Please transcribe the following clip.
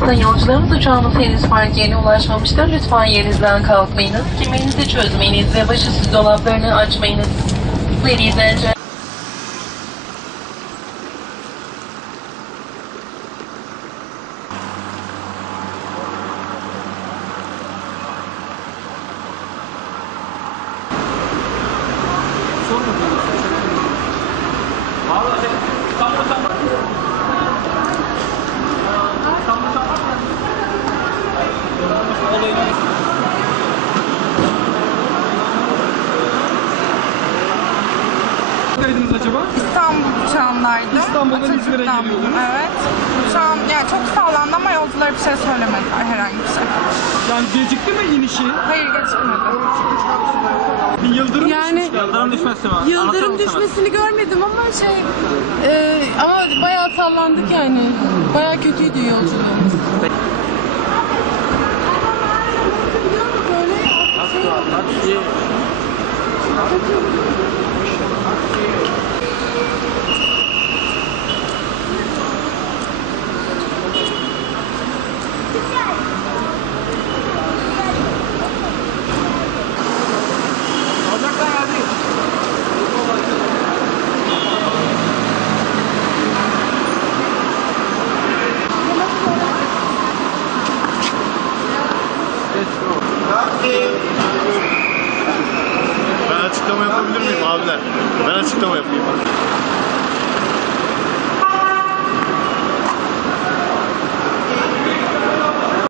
Sayın yolcularımız uçağımız henüz park yerine ulaşmamıştır. Lütfen yerinizden kalkmayınız. Kemerinizi çözmeyiniz ve başüstü dolaplarını açmayınız. Ladies and gentlemen. Neredeydiniz acaba? İstanbul uçağındaydım. İstanbul'dan İzmir'e geliyordunuz. Evet. Yani çok sağlandı ama yolculara bir şey söylemediler herhangi bir şey. Yani gecikti mi inişi? Hayır geçmedi. Bir yıldırım Yani düşmüş. Yıldırım düşmesi mi? yıldırım düşmesini görmedim ama şey e, ama bayağı sallandık yani. Bayağı kötüydü yolculuğumuz. Ben açıklama yapabilir miyim abiler? Ben açıklama yapayım.